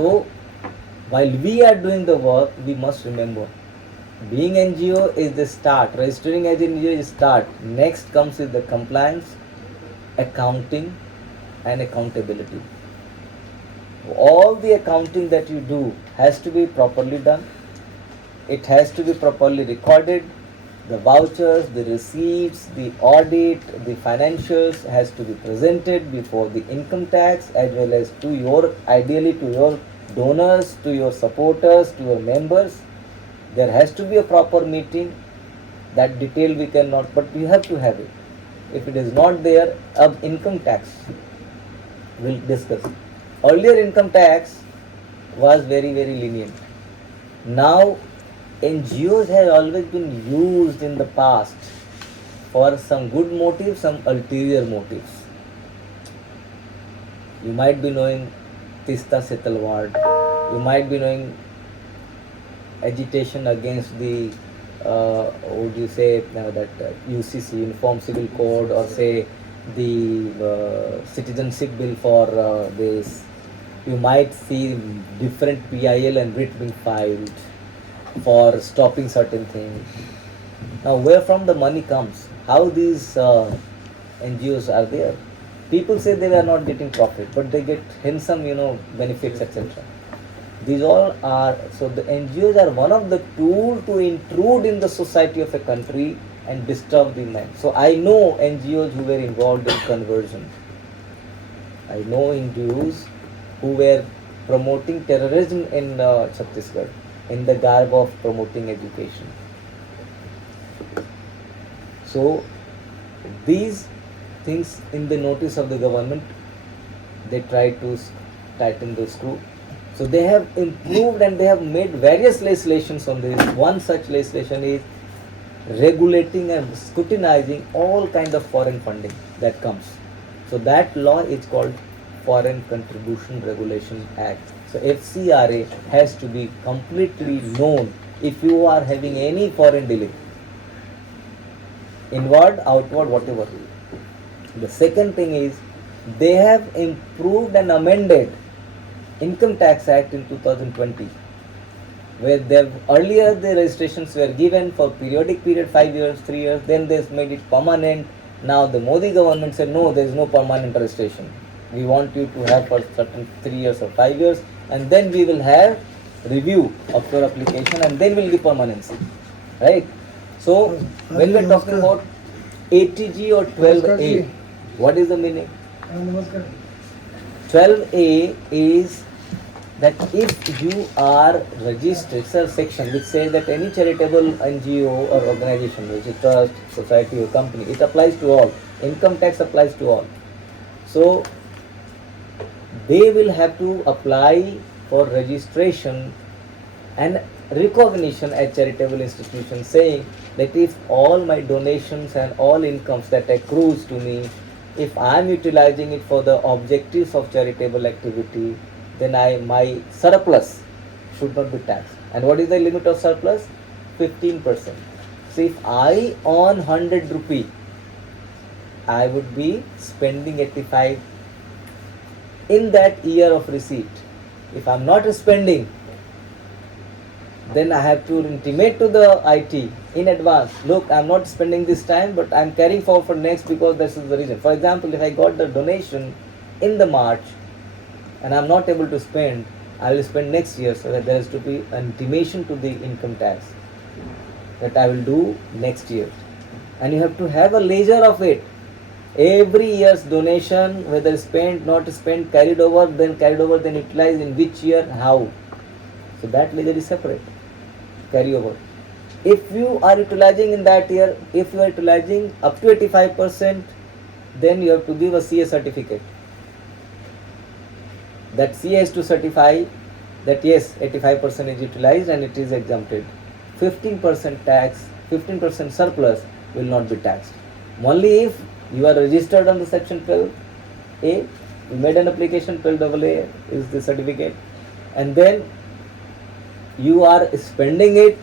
So while we are doing the work, we must remember, being NGO is the start, registering as NGO is start. Next comes with the compliance, accounting and accountability. All the accounting that you do has to be properly done. It has to be properly recorded. The vouchers, the receipts, the audit, the financials has to be presented before the income tax, as well as to your, ideally to your donors, to your supporters, to your members. There has to be a proper meeting. That detail we cannot, but we have to have it. If it is not there, of income tax we'll discuss. Earlier income tax was very lenient. Now NGOs have always been used in the past for some good motives, some ulterior motives. You might be knowing Tista Setalwad, you might be knowing agitation against the would you say that UCC, Uniform Civil Code, or say the citizenship bill for this. You might see different PIL and writ being filed for stopping certain things. Now where from the money comes? How these NGOs are there? People say they are not getting profit, but they get handsome, benefits, etc. These all are, so the NGOs are one of the tools to intrude in the society of a country and disturb the mind. So I know NGOs who were involved in conversion. I know NGOs who were promoting terrorism in Chhattisgarh in the garb of promoting education. So these things in the notice of the government, they try to tighten the screw. So they have improved and they have made various legislations on this. One such legislation is regulating and scrutinizing all kind of foreign funding that comes. So that law is called Foreign Contribution Regulation Act. So FCRA has to be completely known if you are having any foreign dealing, inward, outward, whatever. The second thing is they have improved and amended Income Tax Act in 2020, where earlier the registrations were given for periodic period, 5 years, 3 years, then they made it permanent. Now the Modi government said no, there is no permanent registration. We want you to have for certain 3 years or 5 years, and then we will have review of your application, and then will give permanency, right? So when we are talking about ATG or 12A, what is the meaning? 12A is that if you are registered, it's a section which says that any charitable NGO or organization, which is trust, society or company, it applies to all. Income tax applies to all. So they will have to apply for registration and recognition as charitable institution, saying that if all my donations and all incomes that accrues to me, if I am utilizing it for the objectives of charitable activity, then my surplus should not be taxed. And what is the limit of surplus? 15%. So if I earn 100 rupee, I would be spending 85 in that year of receipt. If I am not spending, then I have to intimate to the IT in advance, look, I am not spending this time, but I am carrying forward for next because this is the reason. For example, if I got the donation in the March and I am not able to spend, I will spend next year, so that there has to be an intimation to the income tax that I will do next year. And you have to have a ledger of it. Every year's donation, whether spent, not spent, carried over, then utilized in which year, how. So that ledger is separate, carry over. If you are utilizing in that year, if you are utilizing up to 85%, then you have to give a CA certificate. That CA has to certify that yes, 85% is utilized and it is exempted. 15% tax, 15% surplus will not be taxed. Only if you are registered on the section 12A, you made an application, 12AA is the certificate, and then you are spending it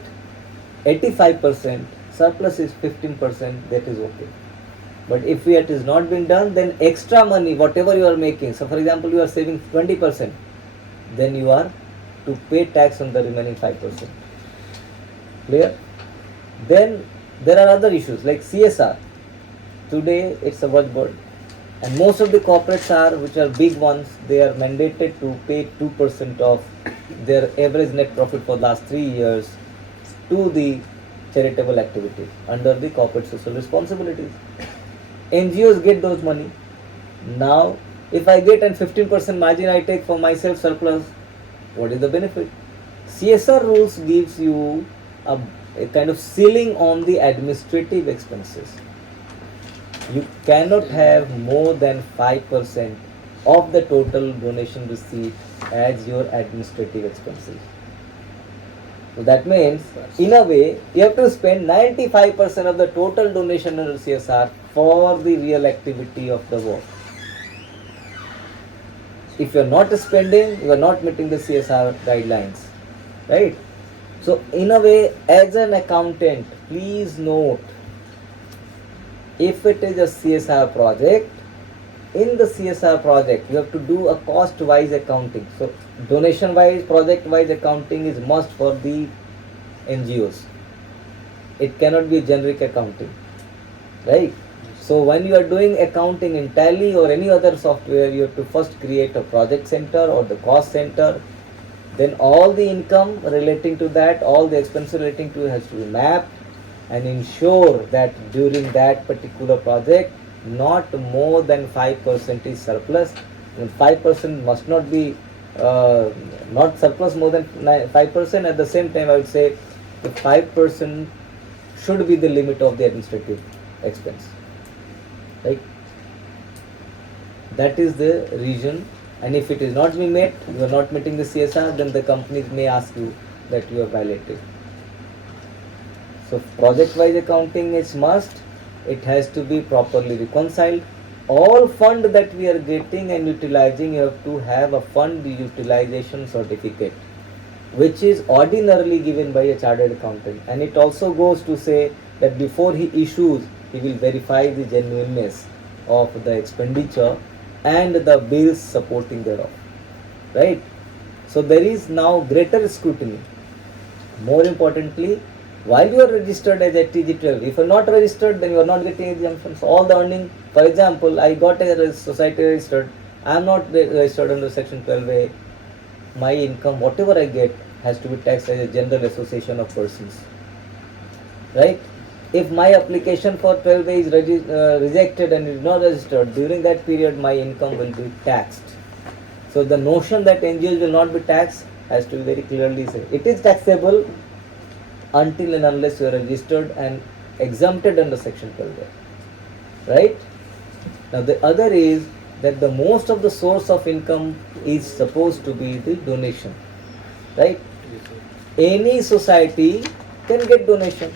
85%, surplus is 15%, that is okay. But if it is not been done, then extra money, whatever you are making, so for example, you are saving 20%, then you are to pay tax on the remaining 5%. Clear? Then there are other issues like CSR. Today it's a buzzword, and most of the corporates are, which are big ones, they are mandated to pay 2% of their average net profit for last 3 years to the charitable activities under the corporate social responsibilities. NGOs get those money. Now, if I get an 15% margin I take for myself surplus, what is the benefit? CSR rules gives you a kind of ceiling on the administrative expenses. You cannot have more than 5% of the total donation receipt as your administrative expenses. So that means, in a way, you have to spend 95% of the total donation under CSR for the real activity of the work. If you are not spending, you are not meeting the CSR guidelines, right? So, in a way, as an accountant, please note, if it is a CSR project, in the CSR project, you have to do a cost-wise accounting. So, donation-wise, project-wise accounting is must for the NGOs. It cannot be generic accounting, right? So, when you are doing accounting in Tally or any other software, you have to first create a project center or the cost center. Then all the income relating to that, all the expenses relating to it has to be mapped, and ensure that during that particular project, not more than 5% is surplus. And 5% must not be not surplus more than 5%. At the same time, I would say the 5% should be the limit of the administrative expense, right? That is the reason. And if it is not being met, you are not meeting the CSR, then the companies may ask you that you are violated. So project-wise accounting is must. It has to be properly reconciled. All fund that we are getting and utilizing, you have to have a fund utilization certificate, which is ordinarily given by a chartered accountant. And it also goes to say that before he issues, he will verify the genuineness of the expenditure and the bills supporting thereof, right? So there is now greater scrutiny. More importantly, while you are registered as HTG12, if you are not registered, then you are not getting exemptions. All the earning, for example, I got a society registered, I am not registered under section 12A, my income, whatever I get, has to be taxed as a general association of persons, right? If my application for 12A is rejected and is not registered, during that period my income will be taxed. So the notion that NGOs will not be taxed has to be very clearly said. It is taxable until and unless you are registered and exempted under section 12A, right? Now the other is that the most of the source of income is supposed to be the donation, right? Any society can get donation.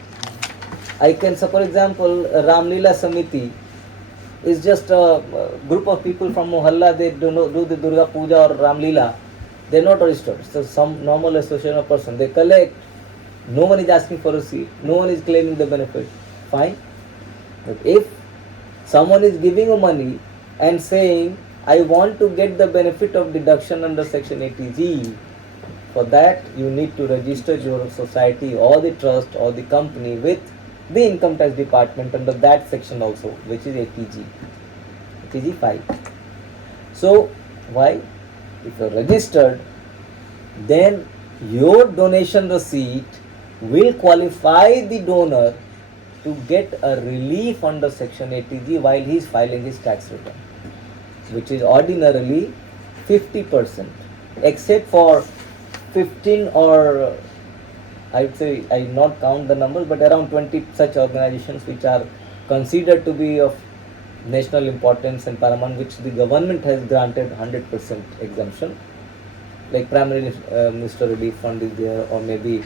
I can say, for example, Ramlila Samiti is just a group of people from Mohalla, they do the Durga Puja or Ramlila. They are not registered. So some normal association of person, they collect, no one is asking for a seat, no one is claiming the benefit, fine. But if someone is giving you money and saying, I want to get the benefit of deduction under section 80G, for that you need to register your society or the trust or the company with the income tax department under that section also, which is 80G, 80G 5. So why? If you are registered, then your donation receipt will qualify the donor to get a relief under section 80G while he is filing his tax return, which is ordinarily 50%, except for 15 or I would say, I will not count the numbers, but around 20 such organizations which are considered to be of national importance and paramount, which the government has granted 100% exemption, like Primary Minister Relief Fund is there, or maybe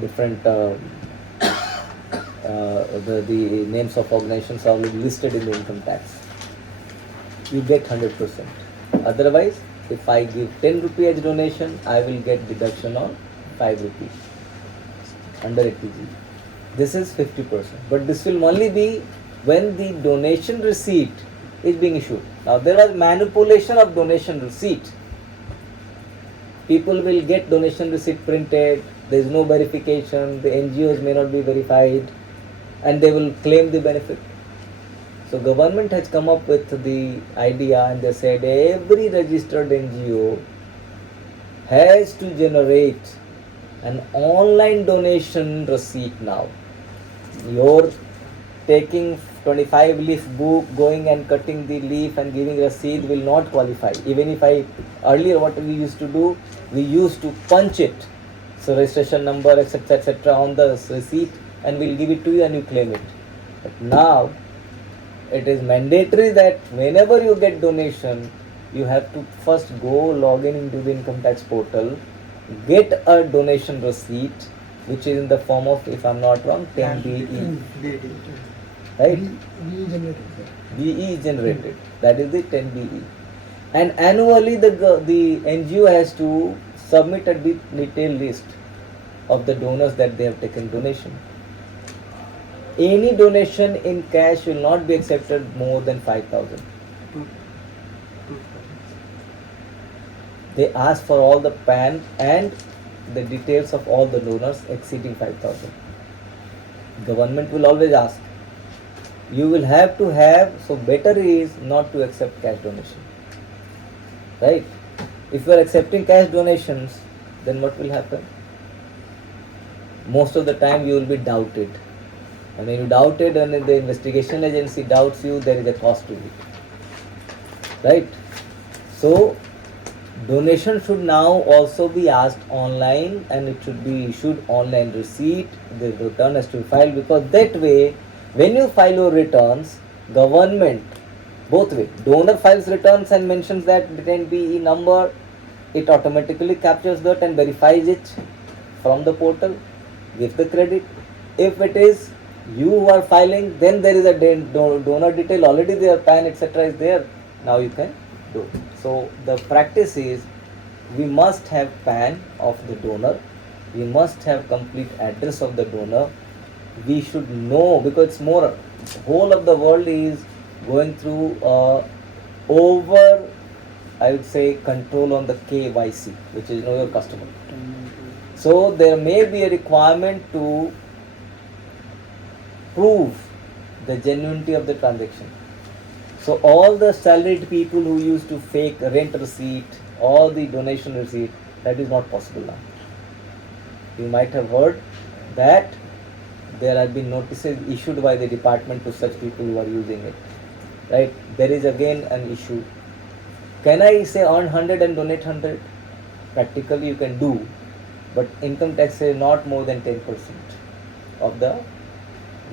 different the names of organizations are already listed in the income tax. You get 100%. Otherwise, if I give 10 rupee as donation, I will get deduction on 5 rupees under 80G. This is 50%. But this will only be when the donation receipt is being issued. Now there was manipulation of donation receipt. People will get donation receipt printed, there is no verification, the NGOs may not be verified, and they will claim the benefit. So government has come up with the idea, and they said every registered NGO has to generate an online donation receipt now. You're taking 25 leaf book, going and cutting the leaf and giving receipt will not qualify. Even if earlier what we used to do, we used to punch it, so registration number, etc., on the receipt, and we'll give it to you and you claim it. But now it is mandatory that whenever you get donation, you have to first go log in into the income tax portal, get a donation receipt, which is in the form of, if I'm not wrong, 10BE. Right? BE generated. That is the 10BE. And annually the NGO has to submit a detailed list of the donors that they have taken donation. Any donation in cash will not be accepted more than 5,000. They ask for all the PAN and the details of all the donors exceeding 5,000. Government will always ask. You will have to have, so better is not to accept cash donation. Right? If you are accepting cash donations, then what will happen? Most of the time you will be doubted. And when you doubted and the investigation agency doubts you, there is a cost to it. Right? So, donation should now also be asked online, and it should be issued online receipt. The return has to be filed, because that way, when you file your returns, government, both way, donor files returns and mentions that the 10BE number, it automatically captures that and verifies it from the portal, gives the credit. If it is you who are filing, then there is a donor detail already there, PAN, etc. is there. Now you can do. So the practice is, we must have PAN of the donor, we must have complete address of the donor. We should know, because it's more, whole of the world is going through over, I would say, control on the KYC, which is know your customer. So there may be a requirement to prove the genuinity of the transaction. So all the salaried people who used to fake rent receipt or the donation receipt, that is not possible now. You might have heard that there have been notices issued by the department to such people who are using it. Right? There is again an issue. Can I say earn 100 and donate 100? Practically you can do, but income tax says not more than 10% of the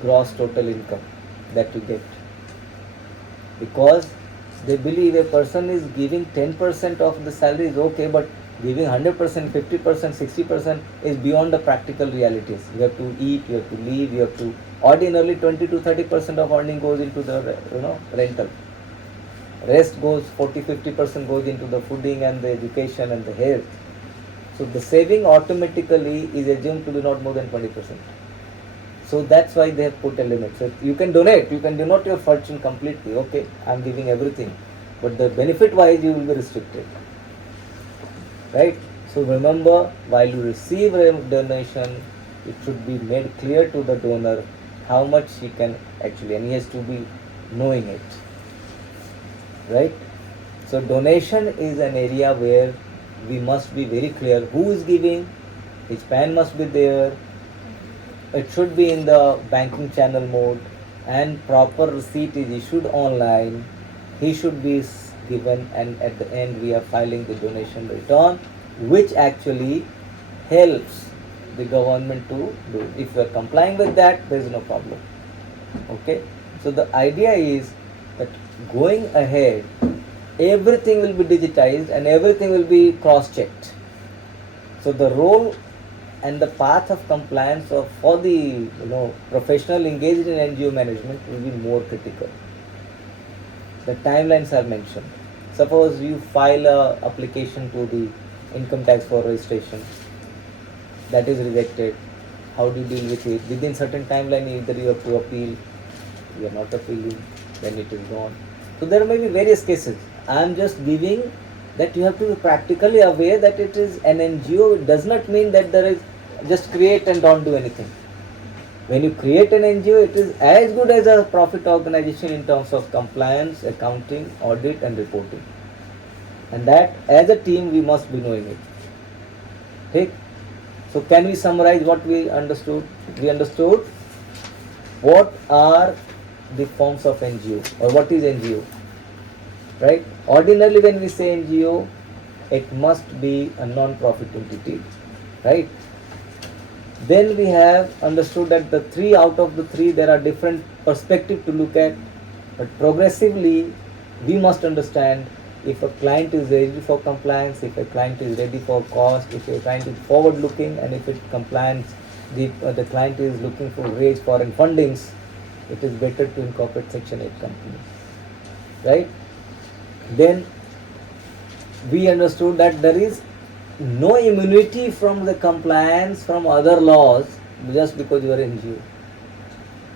gross total income that you get. Because they believe a person is giving 10% of the salary is okay, but giving 100%, 50%, 60% is beyond the practical realities. You have to eat, you have to live, you have to, ordinarily 20 to 30% of earning goes into the rental. Rest goes, 40-50% goes into the fooding and the education and the health. So the saving automatically is assumed to be not more than 20%. So that's why they have put a limit. So you can donate your fortune completely. Okay, I'm giving everything, but the benefit wise you will be restricted. Right? So remember, while you receive a donation, it should be made clear to the donor how much he can actually, and he has to be knowing it. Right? So donation is an area where we must be very clear who is giving, his PAN must be there, it should be in the banking channel mode, and proper receipt is issued online, he should be given, and at the end we are filing the donation return, which actually helps the government to do. If you are complying with that, there is no problem. Okay? So the idea is that going ahead, everything will be digitized and everything will be cross-checked. So the role and the path of compliance for the professional engaged in NGO management will be more critical. The timelines are mentioned. Suppose you file a application to the income tax for registration, that is rejected. How do you deal with it? Within certain timeline, either you have to appeal, you are not appealing, then it is gone. So there may be various cases. I am just giving that you have to be practically aware that it is an NGO. It does not mean that there is just create and don't do anything. When you create an NGO, it is as good as a profit organization in terms of compliance, accounting, audit and reporting. And that as a team we must be knowing it. Okay? So can we summarize what we understood? We understood what are the forms of NGO or what is NGO, right? Ordinarily when we say NGO, it must be a non-profit entity, right? Then we have understood that the three out of the three, there are different perspectives to look at, but progressively we must understand if a client is ready for compliance, if a client is ready for cost, if a client is forward looking, and if it compliance, the client is looking for raise foreign fundings, it is better to incorporate Section 8 company, right? Then we understood that there is no immunity from the compliance from other laws just because you are NGO.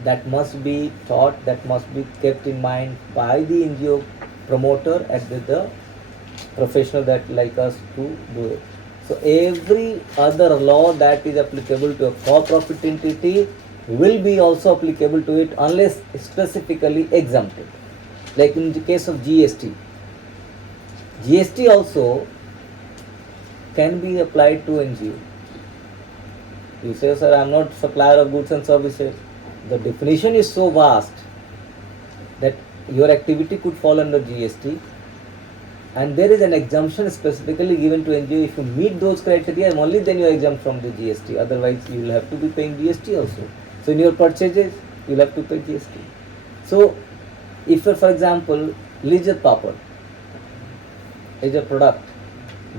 That must be taught, that must be kept in mind by the NGO promoter and the professional that like us to do it. So every other law that is applicable to a for-profit entity will be also applicable to it unless specifically exempted. Like in the case of GST. GST also can be applied to NGO. You say, sir, I am not supplier of goods and services. The definition is so vast that your activity could fall under GST, and there is an exemption specifically given to NGO. If you meet those criteria, only then you are exempt from the GST. Otherwise, you will have to be paying GST also. So in your purchases, you will have to pay GST. So if, for example, leisure papad is a product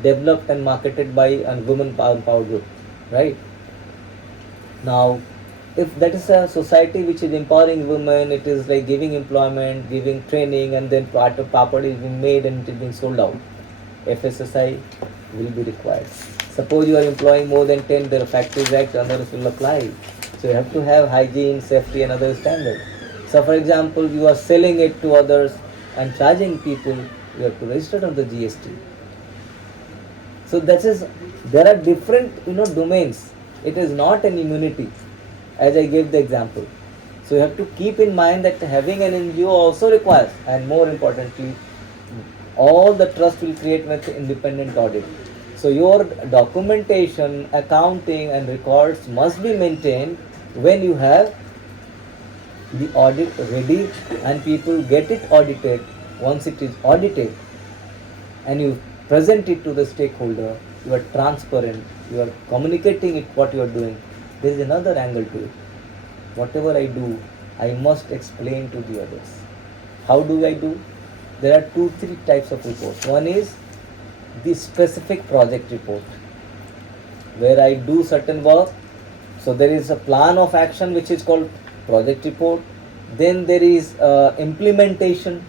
developed and marketed by a women power group, right? Now, if that is a society which is empowering women, it is like giving employment, giving training, and then part of papad is being made and it is being sold out, FSSI will be required. Suppose you are employing more than 10, the Factories Act, others will apply. So you have to have hygiene, safety and other standards. So for example, you are selling it to others and charging people, you have to register on the GST. So that is, there are different domains. It is not an immunity, as I gave the example. So you have to keep in mind that having an NGO also requires, and more importantly, all the trust will create with independent audit. So your documentation, accounting and records must be maintained when you have the audit ready and people get it audited. Once it is audited and you present it to the stakeholder, you are transparent, you are communicating it what you are doing. There is another angle to it. Whatever I do, I must explain to the others. How do I do? There are 2-3 types of reports. One is the specific project report, where I do certain work. So there is a plan of action which is called project report. Then there is implementation,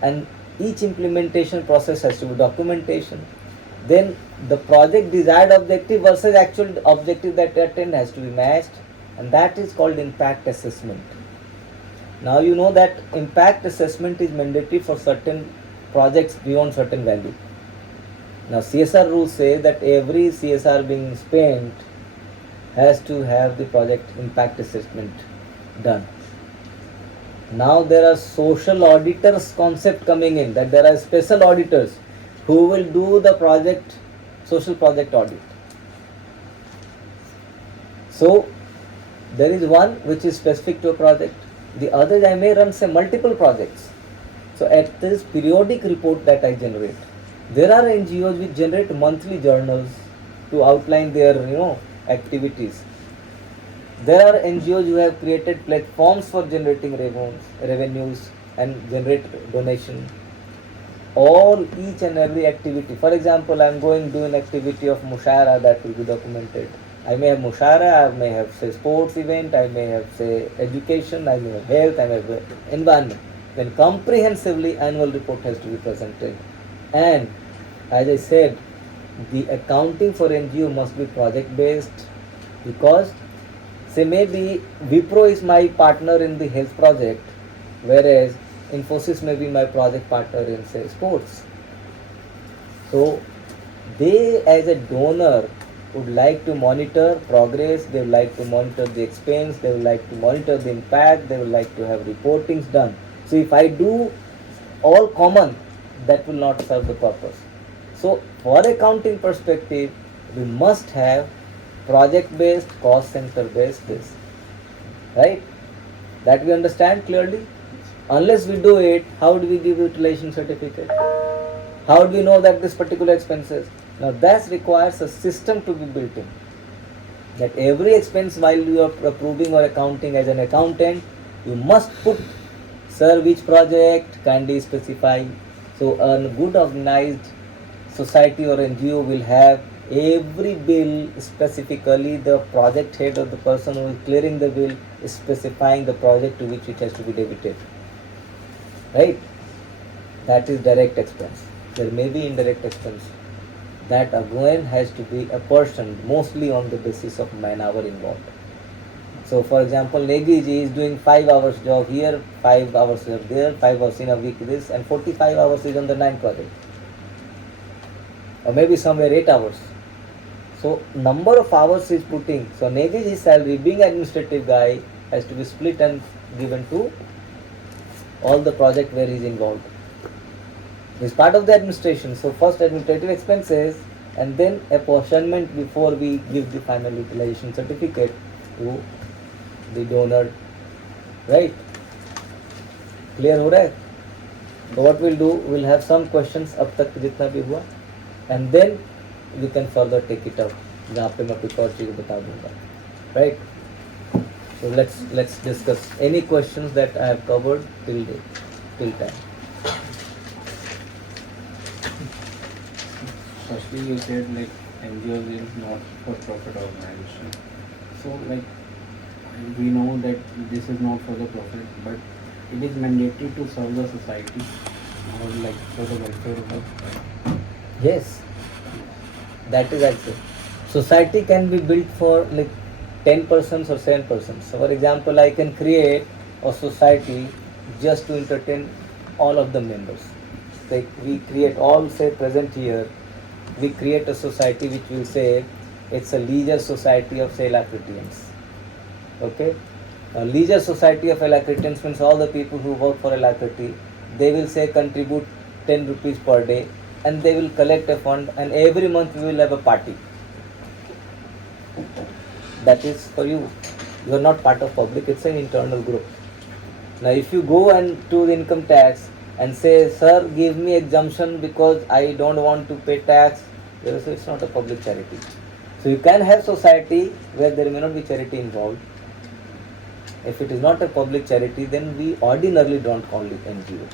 and each implementation process has to be documentation. Then the project desired objective versus actual objective that attained has to be matched, and that is called impact assessment. Now you know that impact assessment is mandatory for certain projects beyond certain value. Now CSR rules say that every CSR being spent has to have the project impact assessment done. Now there are social auditors concept coming in, that there are special auditors who will do the project, social project audit. So there is one which is specific to a project. The other, I may run say multiple projects. So at this periodic report that I generate, there are NGOs which generate monthly journals to outline their activities. There are NGOs who have created platforms for generating revenues and generate donation. All, each and every activity. For example, I am going to do an activity of Mushaira, that will be documented. I may have Mushaira, I may have say sports event, I may have say education, I may have health, I may have environment. Then comprehensively annual report has to be presented. And as I said, the accounting for NGO must be project based, because say maybe Wipro is my partner in the health project, whereas Infosys may be my project partner in say sports. So they as a donor would like to monitor progress, they would like to monitor the expense, they would like to monitor the impact, they would like to have reportings done. So if I do all common, that will not serve the purpose. So for accounting perspective, we must have project based, cost center based this, right? That we understand clearly. Unless we do it, how do we give utilization certificate? How do we know that this particular expenses? Now that requires a system to be built in. That every expense while you are approving or accounting as an accountant, you must put, sir, which project, kindly specify. So a good organized society or NGO will have every bill specifically the project head or the person who is clearing the bill is specifying the project to which it has to be debited. Right? That is direct expense. There may be indirect expense. That again has to be apportioned mostly on the basis of man hour involved. So for example, Negi ji is doing 5 hours job here, 5 hours there, 5 hours in a week this, and 45 hours is on the 9 project. Or maybe somewhere 8 hours. So number of hours is putting. So Negi ji's salary, being administrative guy, has to be split and given to all the project where he is involved. He is part of the administration. So first administrative expenses and then apportionment before we give the final utilization certificate to the donor. Right? Clear हो रहा है? So what we'll do, we'll have some questions अब तक जितना भी हुआ, and then we can further take it up. जहाँ पे मैं कुछ और चीज़ बता दूँगा. Right? So let's discuss any questions that I have covered till time. Firstly, you said like NGOs is not for profit organization. So like we know that this is not for the profit, but it is mandatory to serve the society or like for the welfare of the. Yes, that is actually. Society can be built for like 10 persons or 7 persons. So for example, I can create a society just to entertain all of the members. Like we create all say present here, we create a society which will say it's a leisure society of say Alacritians. Okay? A leisure society of Alacritians means all the people who work for Alacrity, they will say contribute 10 rupees per day and they will collect a fund and every month we will have a party. That is for you. You are not part of public, it's an internal group. Now if you go and to the income tax and say, sir, give me exemption because I don't want to pay tax, they will say it's not a public charity. So you can have society where there may not be charity involved. If it is not a public charity, then we ordinarily don't call it NGO.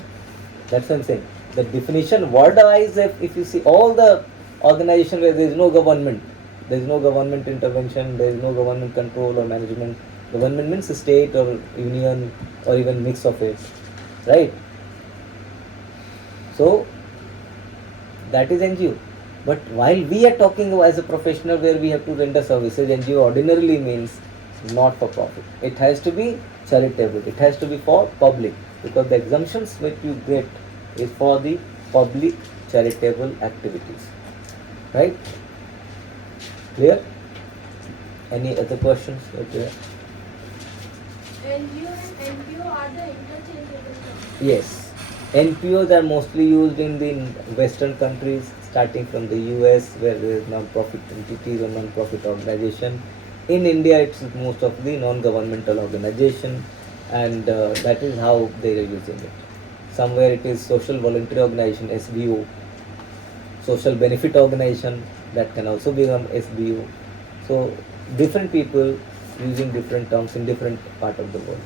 That's what I'm saying. The definition word-wise, if you see all the organization where there is no government, there is no government intervention, there is no government control or management. Government means state or union or even mix of it, right? So that is NGO. But while we are talking as a professional where we have to render services, NGO ordinarily means not for profit. It has to be charitable. It has to be for public because the exemptions which you get is for the public charitable activities, right? Clear? Any other questions? Okay. NGO and NPO are the interchangeable terms. Yes. NPOs are mostly used in the Western countries, starting from the US, where there is non-profit entities or non-profit organization. In India, it's most of the non-governmental organization, and that is how they are using it. Somewhere it is social voluntary organization, SBO, social benefit organization, that can also become SBO. So different people using different terms in different part of the world.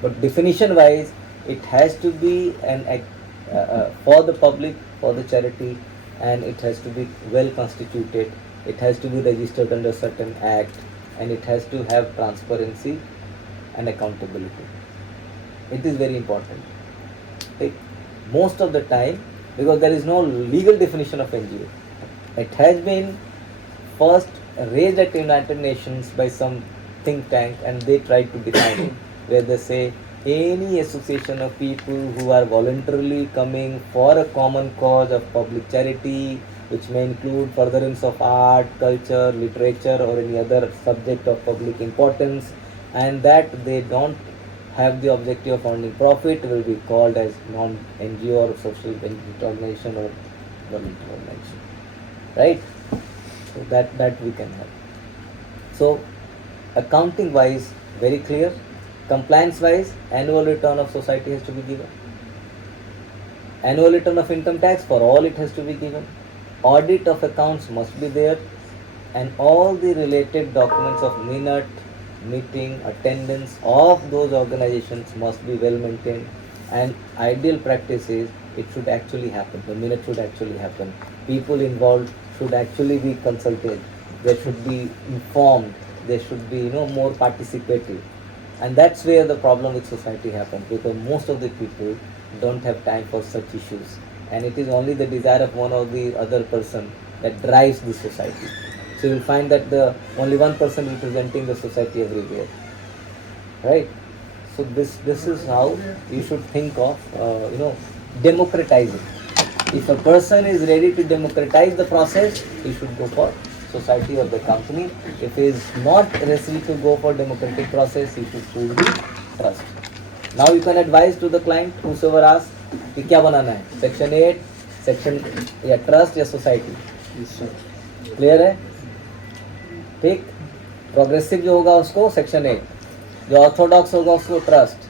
But definition wise, it has to be an for the public, for the charity, and it has to be well constituted. It has to be registered under certain act, and it has to have transparency and accountability. It is very important. Like most of the time, because there is no legal definition of NGO. It has been first raised at the United Nations by some think tank and they tried to define it, where they say any association of people who are voluntarily coming for a common cause of public charity, which may include furtherance of art, culture, literature, or any other subject of public importance, and that they don't have the objective of earning profit, will be called as non-NGO or social benefit organization or voluntary organization, right? So that we can have. So accounting wise, very clear. Compliance wise, annual return of society has to be given. Annual return of income tax, for all it has to be given. Audit of accounts must be there, and all the related documents of minute, meeting, attendance of those organizations must be well maintained. And ideal practice is it should actually happen. The minute should actually happen. People involved should actually be consulted. They should be informed. They should be more participative. And that's where the problem with society happens, because most of the people don't have time for such issues, and it is only the desire of one or the other person that drives the society. So you will find that the only one person representing the society everywhere, right? So this is how you should think of democratizing. If a person is ready to democratize the process, he should go for society or the company. If he is not ready to go for democratic process, he should choose the trust. Now you can advise to the client, whosoever asks, कि क्या बनाना है, section 8, section या trust या society, clear है? ठीक, progressive जो होगा उसको सेक्शन 8, जो ऑर्थोडॉक्स होगा उसको ट्रस्ट,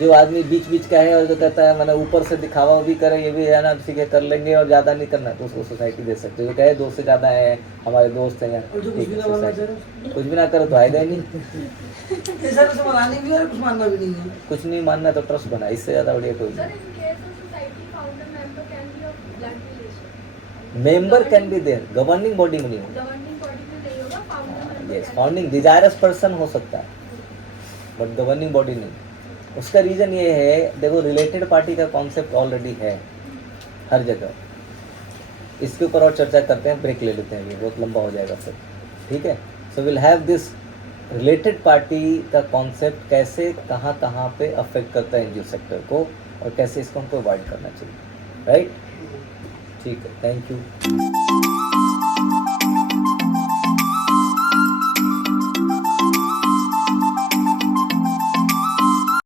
जो आदमी बीच बीच का है और जो कहता है मैंने ऊपर से दिखावा भी करे, ये भी है ना, ठीक है कर लेंगे और ज़्यादा नहीं करना, तो उसको सोसाइटी दे सकते हो। जो कहे 2 से ज़्यादा है, हमारे दोस्त हैं, कुछ भी ना करो तो फायदा ही नहीं। कुछ नहीं मानना तो ट्रस्ट बना, इससे ज़्यादा बढ़िया कोई नहीं। Member can be there, governing body में नहीं होगा। यस, फाउंडिंग डिजायरस पर्सन हो सकता है, बट गवर्निंग बॉडी नहीं। उसका रीज़न ये है, देखो रिलेटेड पार्टी का कॉन्सेप्ट ऑलरेडी है हर जगह। इसके ऊपर और चर्चा करते हैं, ब्रेक ले लेते हैं, ये बहुत लंबा हो जाएगा फिर, ठीक है? So will have this related party का कॉन्सेप्ट कैसे कहाँ कहाँ पे अफेक्ट करता है एनजीओ सेक्टर को, और कैसे इसको हमको अवॉइड करना चाहिए, राइट? ठीक है, थैंक यू।